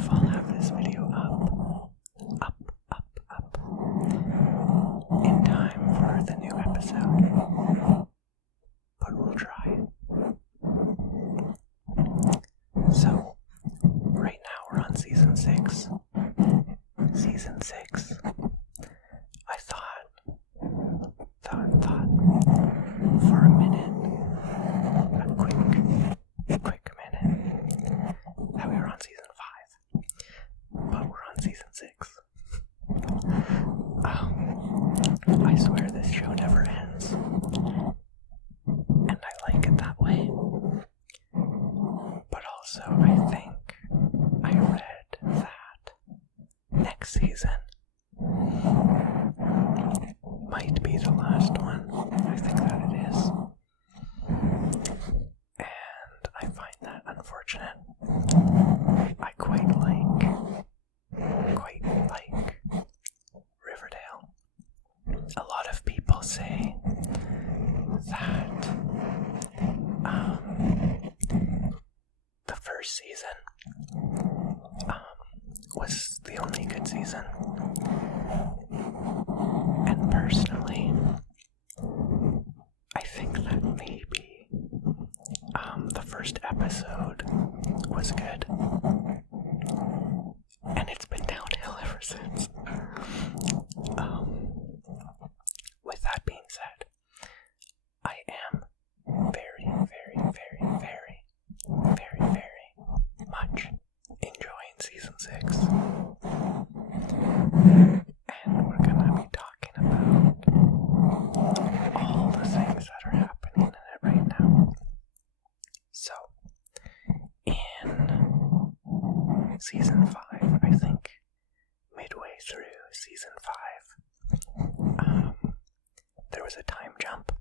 if I'll have this video up in time for the new episode, but we'll try. So, right now we're on season 6. Season 6. I thought for a minute, a quick minute, that we were on season 5, but we're on season 6. I swear this show never ends, and I like it that way. But also, I think I read that next season might be the last one. I think that it is. And I find that unfortunate. I quite like Riverdale. A lot of people say that the first season was the only good season. And personally, I think that maybe the first episode was good. And it's been downhill ever since. With that being said, I am very much enjoying season 6. And we're gonna be talking about all the things that are happening in it right now. So, in season 5, I think midway through season 5, there was a time jump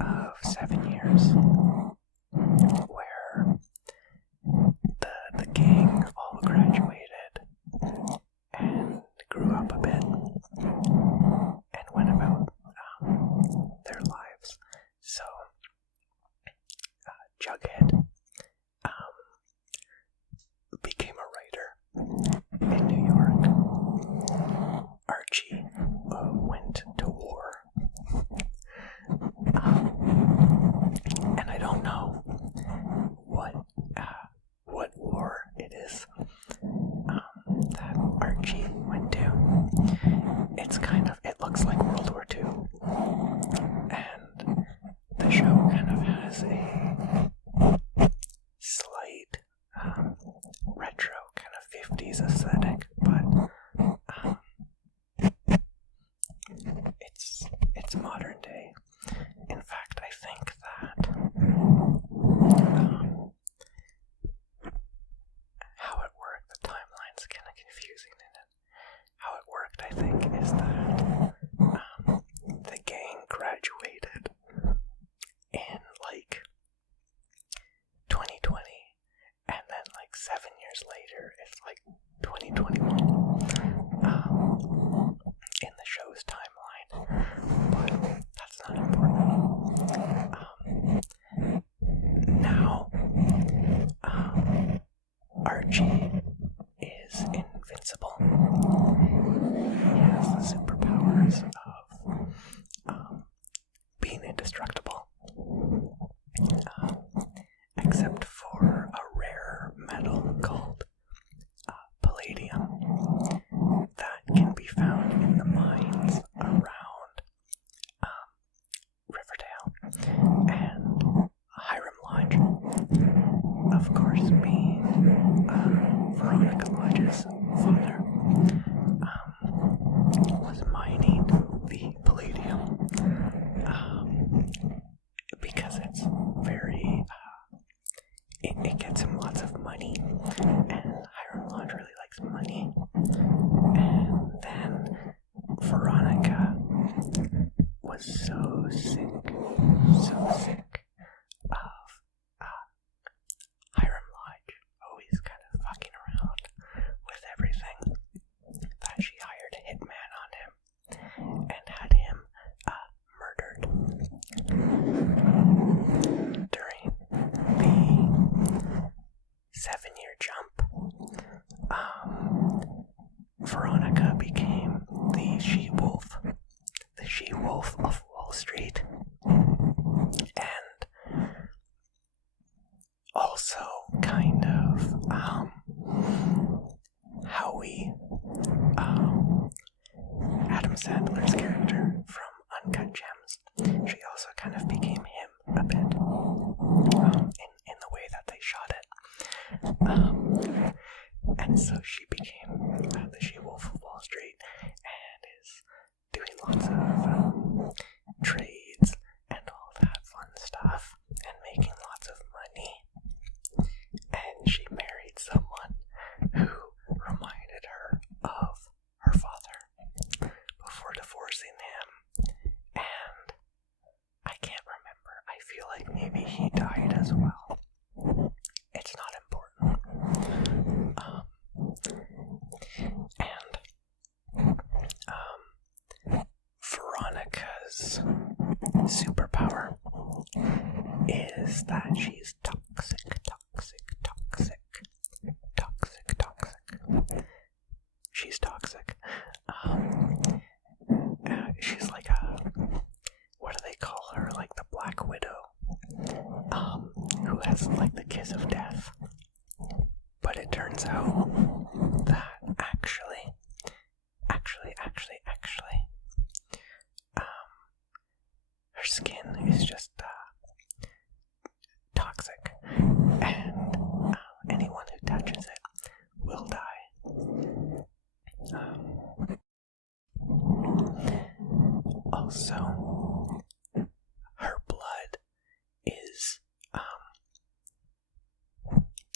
of 7 years where the gang all graduated and grew up a bit and went about their lives. So, Jughead became a writer in New York. Archie went to war. And I don't know what war it is that Archie went to. It looks like World War II. And the show kind of has a slight retro kind of 50s aesthetic, but it's modern day. In fact, I think that how it worked, the timeline's kind of confusing in it. How it worked, I think, is that the gang graduated in like 2020, and then like 7 years later, it's like 2021 in the show's timeline. But that's not important. Now, Archie is invincible. He has the superpowers of being indestructible. Except for a rare metal called palladium that can be found in the mines around Riverdale and Hiram Lodge. Of course, being Veronica Lodge's Veronica became the she-wolf of Wall Street, and also kind of Howie, Adam Sandler's character from Uncut Gems. She also kind of became him a bit in the way that they shot it. And so she became the she-wolf of Wall Street and is doing lots of trades and all that fun stuff and making lots of money. And she married someone who reminded her of her father before divorcing him. And I can't remember. I feel like maybe he died as well. It's not important. Veronica's superpower is that she's toxic. She's toxic. She's like what do they call her? Like the Black Widow, who has like the kiss of death. But it turns out that actually, her skin is just toxic, and anyone who touches it will die. Also, her blood is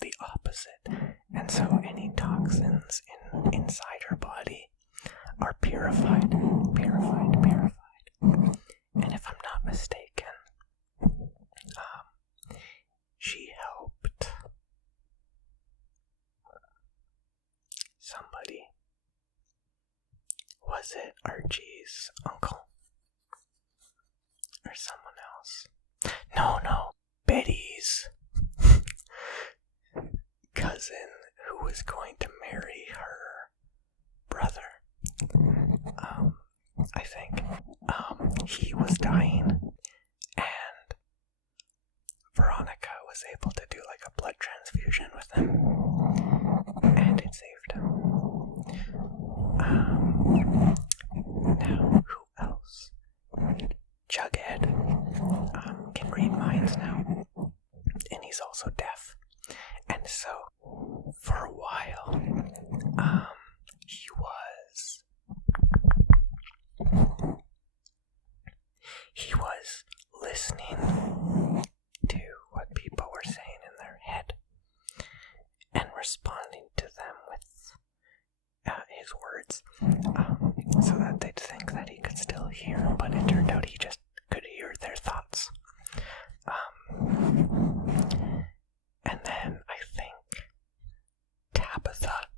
the opposite, and so any toxins inside her body are purified. And if I'm not mistaken, she helped somebody. Was it Archie's uncle? Or someone else? No, Betty's cousin, who was going to marry her brother. I think. He was dying, and Veronica was able to do like a blood transfusion with him, and it saved him. Now, who else? Jughead can read minds now, and he's also deaf. And so, for a while, he was listening to what people were saying in their head and responding to them with his words, so that they'd think that he could still hear, but it turned out he just could hear their thoughts. And then I think Tabitha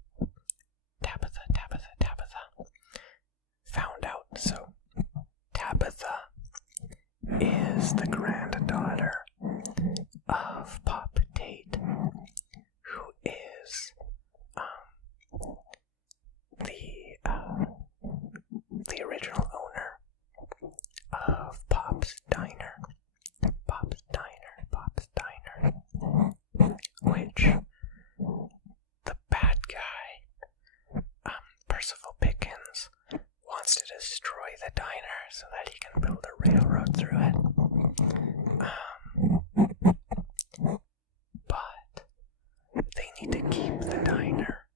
found out. So Tabitha is the granddaughter of Pop Tate, who is the original owner of Pop's Diner, which the bad guy, Percival Pickens, wants to destroy the diner so that he can build a railroad through it. But they need to keep the diner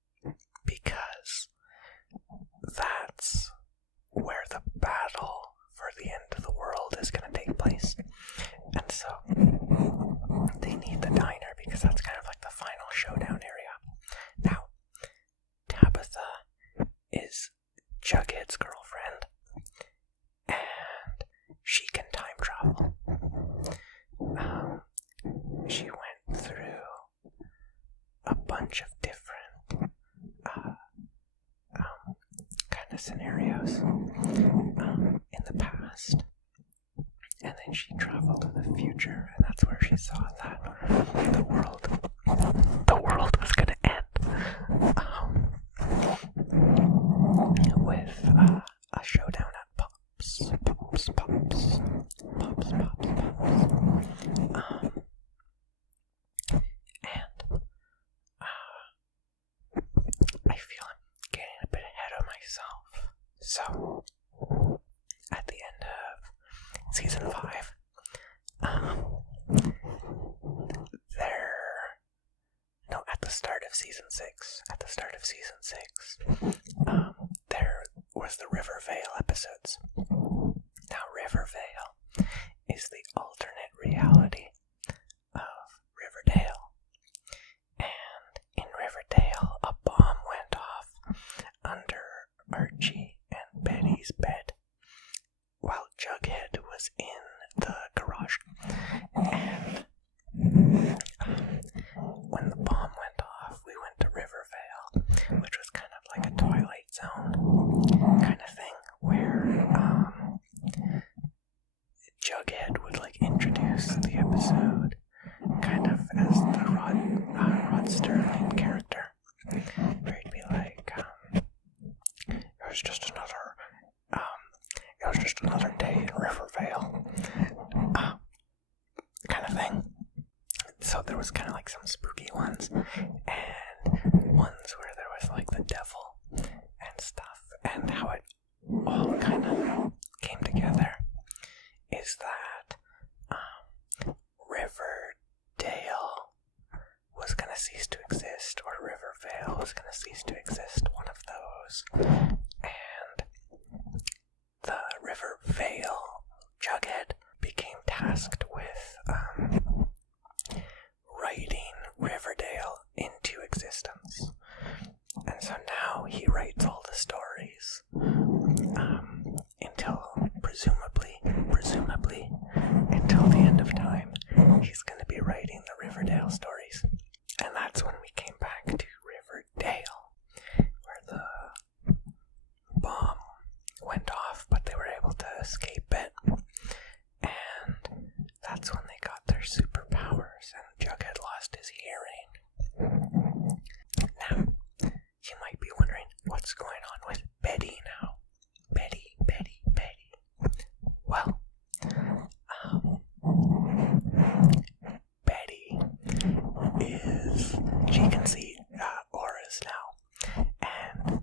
because that's where the battle for the end of the world is going to take place. And so they need the diner because that's kind of like the final showdown area. Now, Tabitha is Jughead's girlfriend, and she can time travel. She went through a bunch of different kind of scenarios in the past, and then she traveled to the future, and that's where she saw that the world was gonna end. So, at the end of season 5, at the start of season 6, there was the Rivervale episodes. Now, Rivervale is the alternate reality of Riverdale. And in Riverdale, a bomb went off under Archie and Betty's bed while Jughead was in the garage. And when the bomb went off, we went to Rivervale, which was kind of like a Twilight Zone kind of thing, where Jughead would like introduce the episode kind of as the Rod Sterling character, where he'd be like, it was just another day in Rivervale, kind of thing. So there was kind of like some spooky ones, and ones where there was like the devil and stuff, and how it all kind of came together is that Riverdale was going to cease to exist, or Rivervale was going to cease to exist, one of those, and the Rivervale Jughead became tasked with writing Riverdale into existence. And so now he writes all the stories until presumably until the end of time, he's going to be writing the Riverdale stories. And that's when we came back to Riverdale, where the bomb went off, but they were able to escape it. And that's when they got their superpowers, and Jughead lost his hearing. Now, you might be wondering what's going on with Betty now. Betty. Well, Betty she can see auras now, and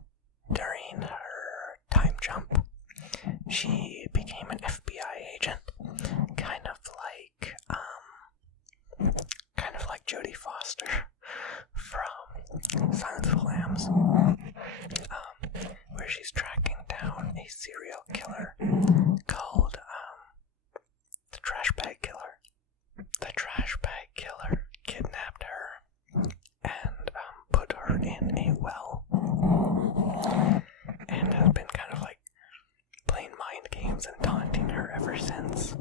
during her time jump, she became an FBI agent, kind of like Jodie Foster from Silence of the Lambs, where she's tracking down a serial killer called the Trash Bag Killer. The Trash Bag Killer kidnapped her and put her in a well, and has been kind of like playing mind games and taunting her ever since.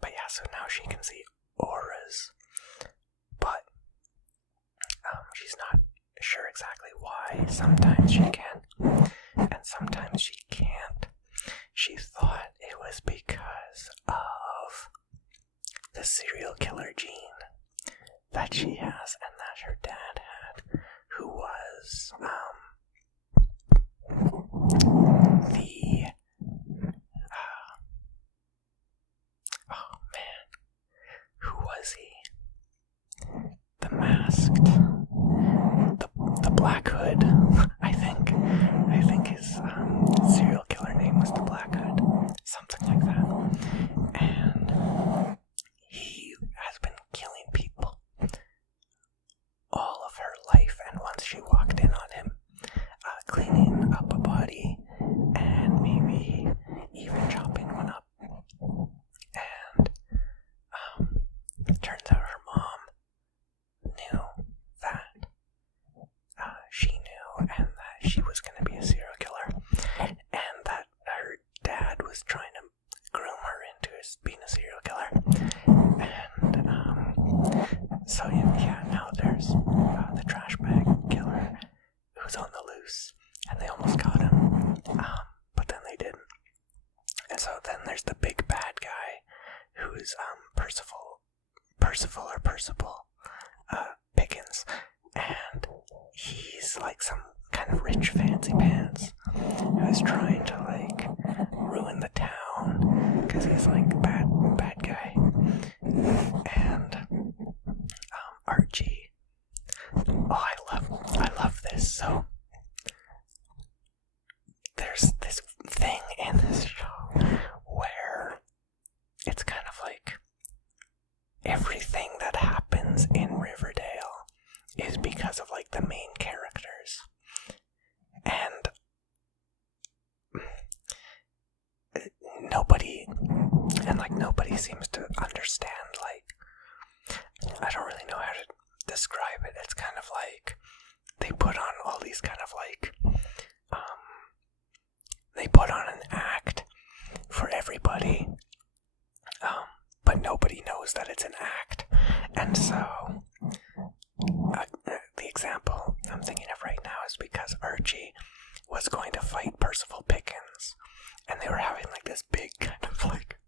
But yeah, so now she can see auras, but she's not sure exactly why. Sometimes she can, and sometimes she can't. She thought it was because of the serial killer gene that she has and that her dad had, who was who was he? The Masked, the Black Hood, I think his serial killer name was the Black Hood, something like that, and he has been killing people all of her life, and once she walked in on him, cleaning up a body, and maybe even chopping one up, and it turns out her mom knew that she knew, and that she was going to be a serial killer, and that her dad was trying to groom her into being a serial killer, and so yeah, now there's the Trash Bag Killer who's on the loose, and they almost got him, but then they didn't. And so then there's the big bad guy, who's Percival Pickens, and he's like some kind of rich fancy pants who's trying to like ruin the town because he's like bad guy. And Archie, I love this. So there's And, like, nobody seems to understand, like, I don't really know how to describe it. It's kind of like they put on all these kind of, like, they put on an act for everybody, but nobody knows that it's an act. And so, the example I'm thinking of right now is because Archie was going to fight Percival Pickens, and they were having, like, this big kind of, like,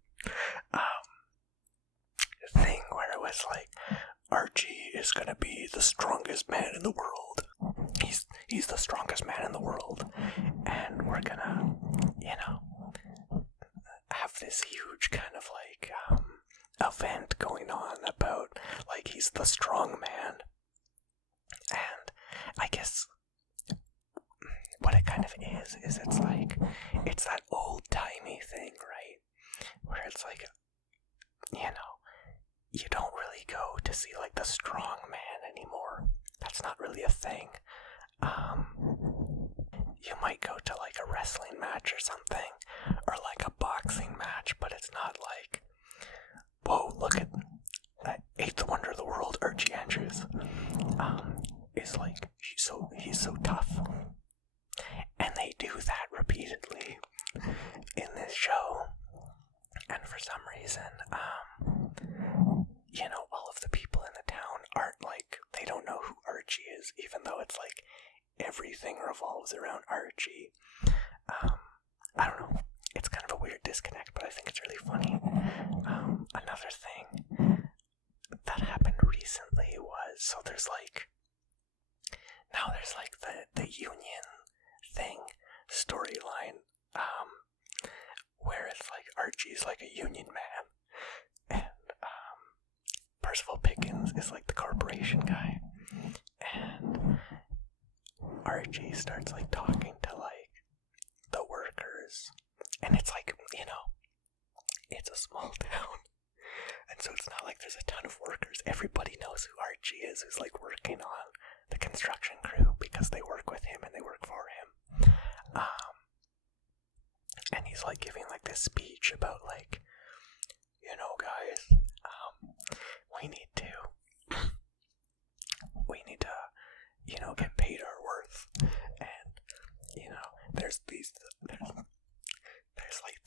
thing where it was like, Archie is gonna be the strongest man in the world. He's the strongest man in the world, and we're gonna, have this huge kind of, like, event going on about, like, he's the strong man. And I guess what it kind of is it's like, it's that old-timey thing, right? Where it's like, you don't really go to see, like, the strong man anymore. That's not really a thing. You might go to, like, a wrestling match or something, or, like, a boxing match, but it's not like, whoa, look at eighth wonder of the world, Archie Andrews. Is like, he's so tough. And they do that repeatedly in this show. And for some reason, all of the people in the town aren't, like, they don't know who Archie is, even though it's like everything revolves around Archie. I don't know. It's kind of a weird disconnect, but I think it's really funny. Another thing that happened recently was, so there's like the union thing storyline, where it's like Archie's like a union man, and Percival Pickens is like the corporation guy, and Archie starts like talking to like the workers, and it's like, it's a small town, and so it's not like there's a ton of workers. Everybody knows who Archie is, who's like working on the construction crew, because they work with him and they work for him. And he's like giving like this speech about like, guys, we need to, get paid our worth. And, there's like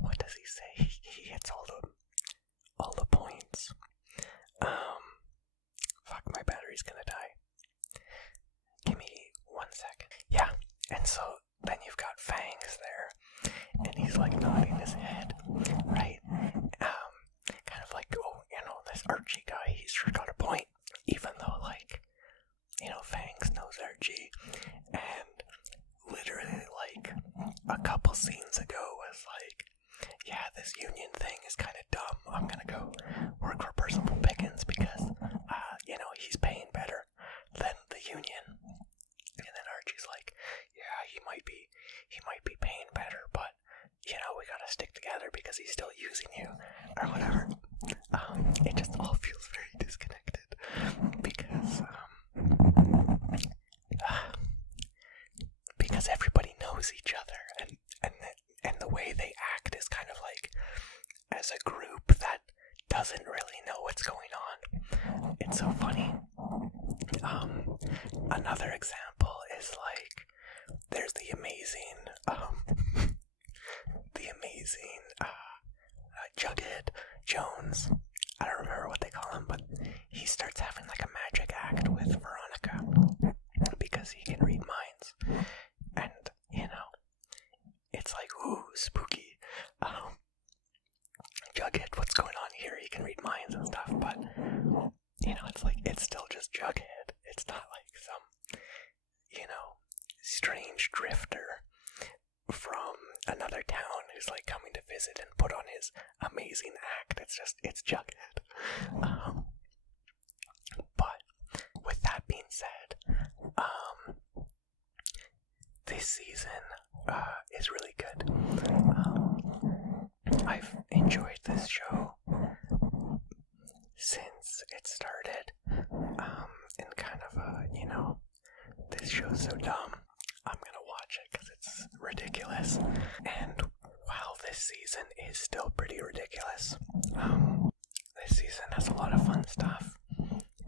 what does he say? He hits all the points. Fuck, my battery's gonna die. Give me 1 second. Yeah, and so then you've got Fangs there, and he's like nodding his head, right? Kind of like, this Archie guy, he's sure got a point, even though, like, Fangs knows Archie, and literally, like, a couple scenes ago was like, yeah, this union thing is kind of dumb. I'm gonna go work for Percival Pickens because, he's paying better than the union. And then Archie's like, yeah, he might be paying better, but, we gotta stick together because he's still using you, or whatever. It just all feels very disconnected because everybody knows each other, and the way they act is kind of like as a group that doesn't really know what's going on. It's so funny. Another example is like, there's the amazing Jughead Jones. I don't remember what they call him, but he starts having like a magic act with Veronica because he can read minds, and it's like, ooh, spooky. Jughead, what's going on here? He can read minds and stuff, but it's like, it's still just Jughead. It's not like some strange drifter from another town who's like coming to visit and put on his amazing act. It's Jughead. But with that being said, this season is really good. I've enjoyed this show since it started, and kind of this show's so dumb, I'm gonna watch it because it's ridiculous. And while this this season is still pretty ridiculous. This season has a lot of fun stuff,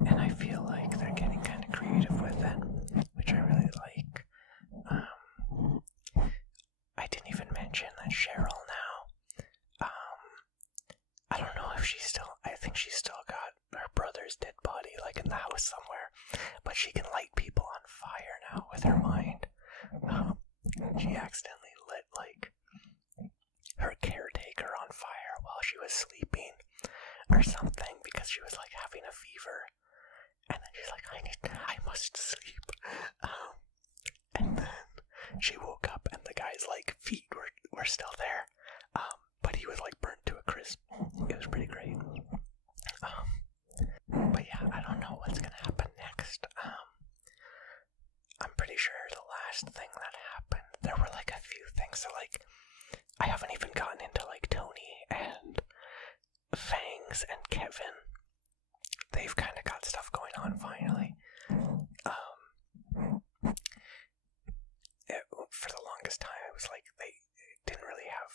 and I feel like they're getting kind of creative with it, which I really like. I didn't even mention that Cheryl now, I don't know if I think she's still got her brother's dead body, like, in the house somewhere, but she can light people on fire now with her mind. She accidentally lit, like, her caretaker on fire while she was sleeping or something, because she was, like, having a fever, and then she's like, I must sleep. And then she woke up and the guy's, like, feet were still there, but he was, like, burnt to a crisp. It was pretty great. But yeah, I don't know what's gonna happen next. I'm pretty sure the last thing that happened, there were, like, a few things, so, like, I haven't even gotten into, like, Tony and Fangs and Kevin. They've kind of got stuff going on finally. For the longest time, it was like they didn't really have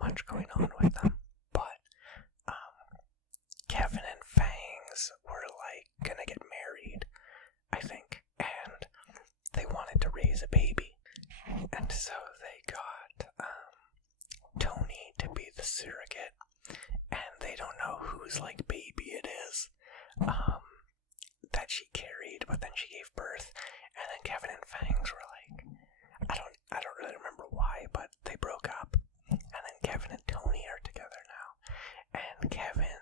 much going on with them. But Kevin and Fangs were, like, gonna get married, I think, and they wanted to raise a baby. And so they got Tony to be the surrogate, and they don't know whose, like, baby it is that she carried, but then she gave birth. And then Kevin and Fangs were like, I don't really remember why, but they broke up, and then Kevin and Tony are together now, and Kevin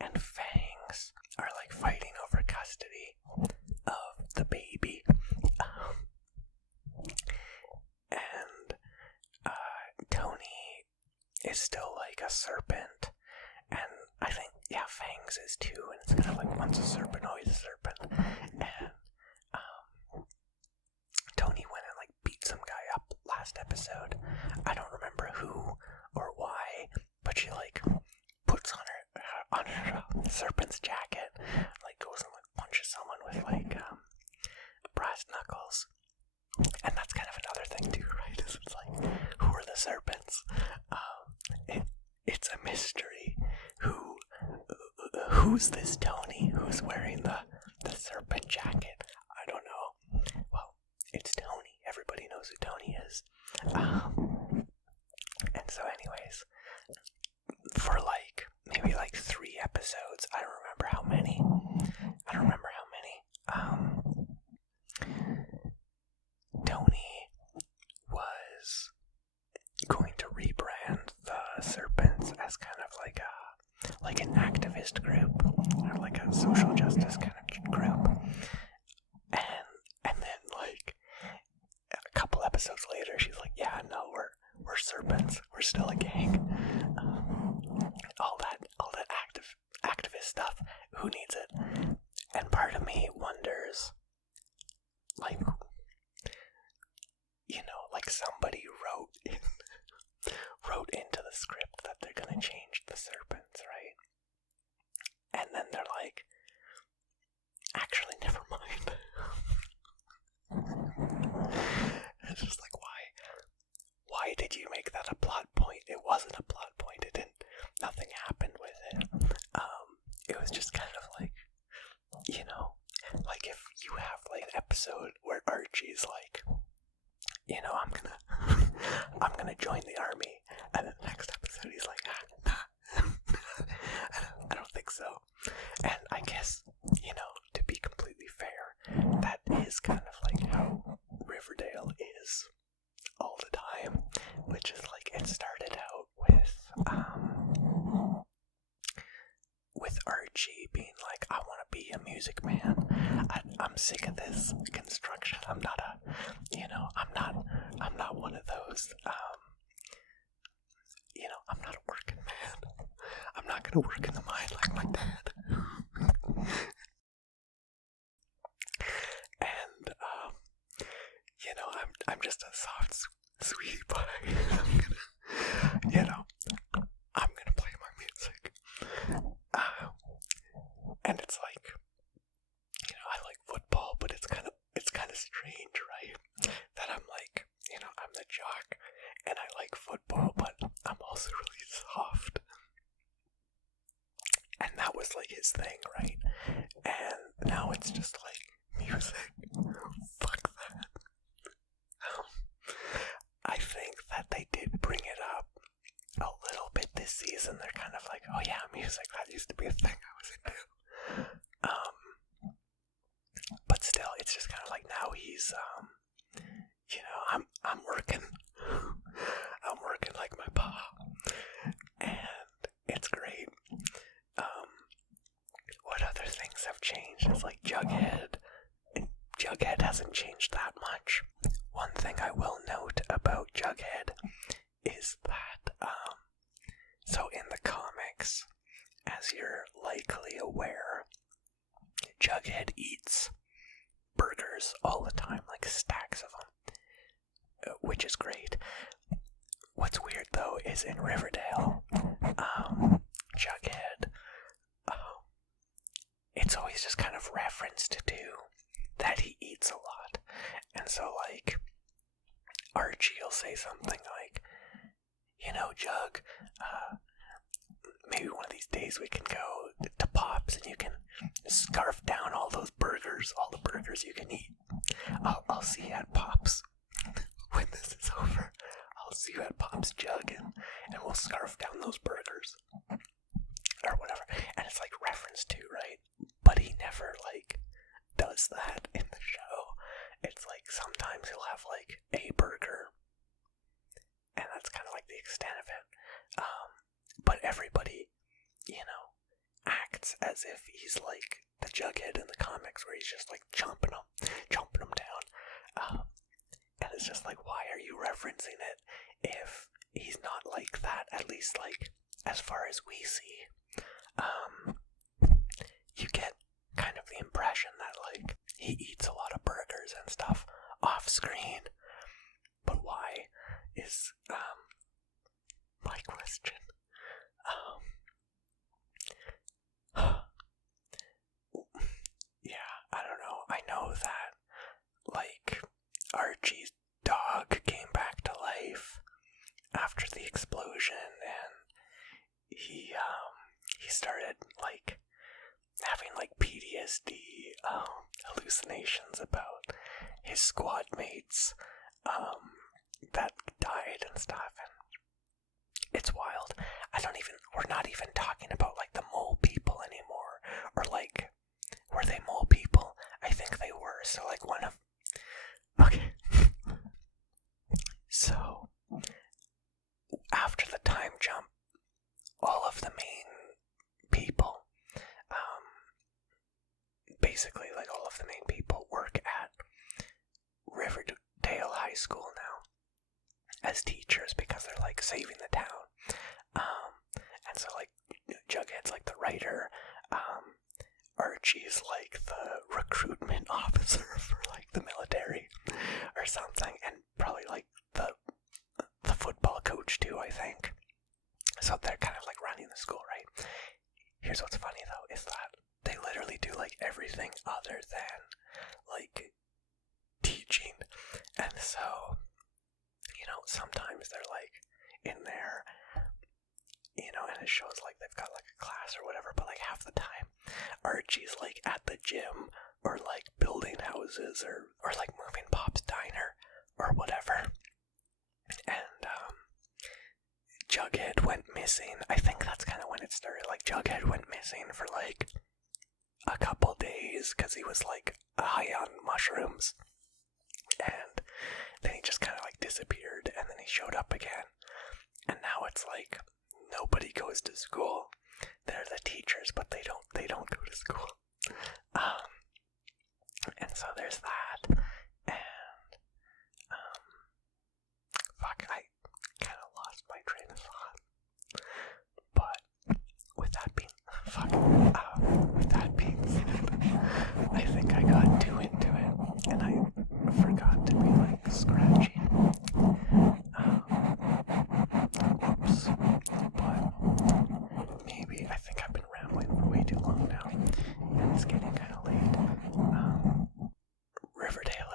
and Fangs are, like, fighting over custody of the baby. And Tony is still, like, a serpent, and I think, yeah, Fangs is too, and it's kind of like, once a serpent, always a serpent. And Tony went and, like, beat some guy up last episode. I don't remember who or why, but she, like, puts on her serpent's jacket, like, goes and, like, punches someone with, like, brass knuckles. And that's kind of another thing too, right? It's like, who are the serpents? It's a mystery. Who's this Tony? Who's wearing the serpent jacket? I don't know. Well, it's Tony. Everybody knows who Tony is. And so anyways, for, like, maybe, like, 3 episodes, I don't remember how many, Tony was going to rebrand the serpents as kind of like an activist group, or like a social justice kind of group, and then, like, a couple episodes later, she's like, yeah, no, we're serpents, we're still a gang. All that activist stuff, who needs it? And part of me wonders, like, you know, like, somebody wrote into the script that they're gonna change the serpents, right? And then they're like, actually, never mind. It's just like, why did you make that a plot point? It wasn't a plot point. Nothing happened with it. It was just kind of like, you know, like, if you have, like, an episode where Archie's like, you know, I'm gonna join the army, and then the next episode he's like, nah. I don't think so. And I guess, you know, to be completely fair, that is kind of like how Riverdale is all the time, which is like, it started out with Archie being like, I want to be a music man. I'm sick of this construction. I'm not one of those, you know, I'm not a working man. I'm not gonna work in the mine like my dad. And, you know, I'm just a soft, sweet boy. I'm gonna play my music. And it's like, you know, I like football, but it's kind of strange, right? That I'm like, you know, I'm the jock, and I like football, but it's just kind of like now he's, I'm working. I'm working like my pa. And it's great. What other things have changed? It's like Jughead. Jughead hasn't changed that much. One thing I will note about Jughead is that, so in the comics, as you're likely aware, Jughead eats burgers all the time, like stacks of them, which is great. What's weird though is in Riverdale, Jughead, it's always just kind of referenced to that he eats a lot. And so like, Archie will say something like, Jug, maybe one of these days we can go to Pops and you can scarf down all those burgers, all the burgers you can eat. I'll see you at Pops when this is over. I'll see you at Pops, Jug, and we'll scarf down those burgers. Or whatever. And it's like referenced to, right? But he never like does that in the show. It's like sometimes he'll have like a burger, and that's kind of like the extent of it. But everybody, acts as if he's like the Jughead in the comics, where he's just like chomping them down. And it's just like, why are you referencing it if he's not like that? At least like as far as we see, you get kind of the impression that like he eats a lot of burgers and stuff off screen. But why is my question. Yeah, I don't know. I know that like Archie's dog came back to life after the explosion, and he started like having like PTSD hallucinations about his squad mates that died and stuff, and it's wild. We're not even talking about like the mole people anymore, or like, were they mole people? I think they were. So like okay. So after the time jump, all of the main people, basically like all of the main people work at Riverdale High School now as teachers because they're like saving the town. And so like Jughead's like the writer, Archie's like the recruitment officer for like the military or something, and probably like the football coach too, I think. So they're kind of like running the school, right? Here's what's funny though, is that they literally do like everything other than like teaching. And so, sometimes they're like in there, and it shows like they've got like a class or whatever, but like half the time Archie's like at the gym or like building houses or like moving Pop's diner or whatever. And Jughead went missing. I think that's kind of when it started. Like Jughead went missing for like a couple days because he was like high on mushrooms, and then he just kind of like disappeared, and then he showed up again, and now it's like nobody goes to school. They're the teachers, but they don't go to school. And so there's that, and I kind of lost my train of thought. But with that being said, I think I got too into it, and I forgot to be like scratching. Oops. But maybe I think I've been rambling for way too long now, and it's getting kind of late. Riverdale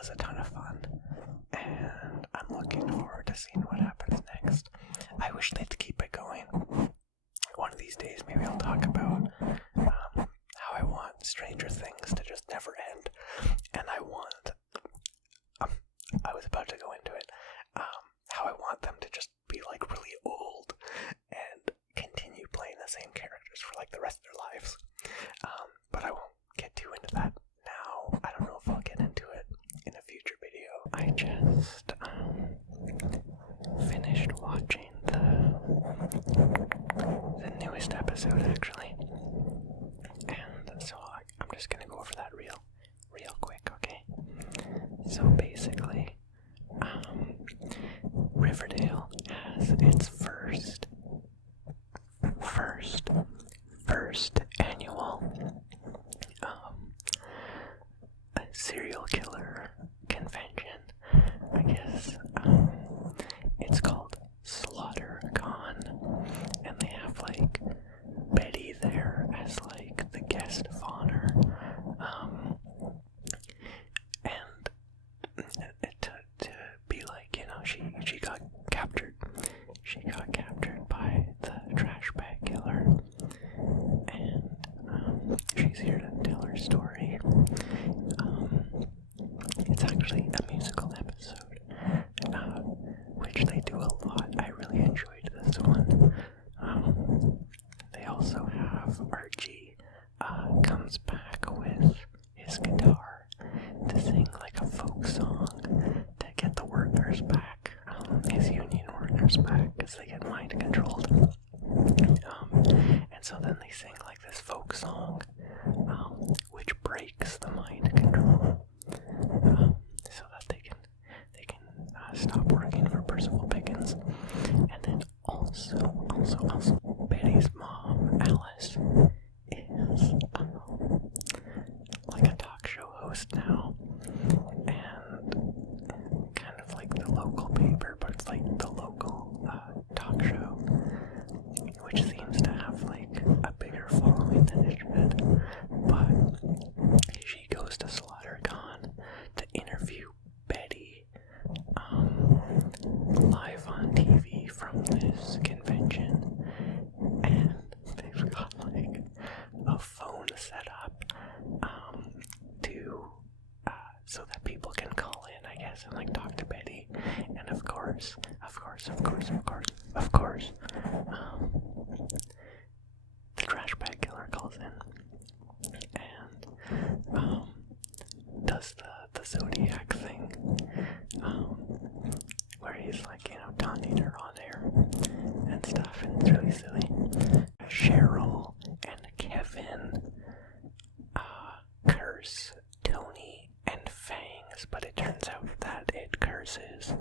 just finished watching the newest episode, actually. And so I'm just gonna go over that real quick, okay? So basically, Riverdale has its first annual serial killer convention, I guess. It's called SleepyCove, and they have like Betty there as like the guest of honor, and to be like, you know, she got captured by the trash bag killer, and she's here to tell her story. It's actually a musical episode, which they do a lot. I really enjoyed this one. They also have Archie comes back with his guitar to sing like a folk song to get the workers back, his union workers back, because they get mind controlled. And so then they sing like this folk song, which breaks the mind control, so that they can stop working for Percival Pickens. And then also, Betty's mom, Alice, is like a talk show host now, and kind of like the local paper, but it's like the local talk show, which seems to have like a bigger following than it should. But she goes to SleepyCove to interview Betty live on TV from this convention, and they've got like a phone set up to so that people can call in, I guess, and like talk to Betty. And of course, the trash bag killer calls in and does the Zodiac thing, where he's like, you know, taunting her on air and stuff, and it's really silly. Cheryl and Kevin curse Tony and Fangs, but it turns out that it curses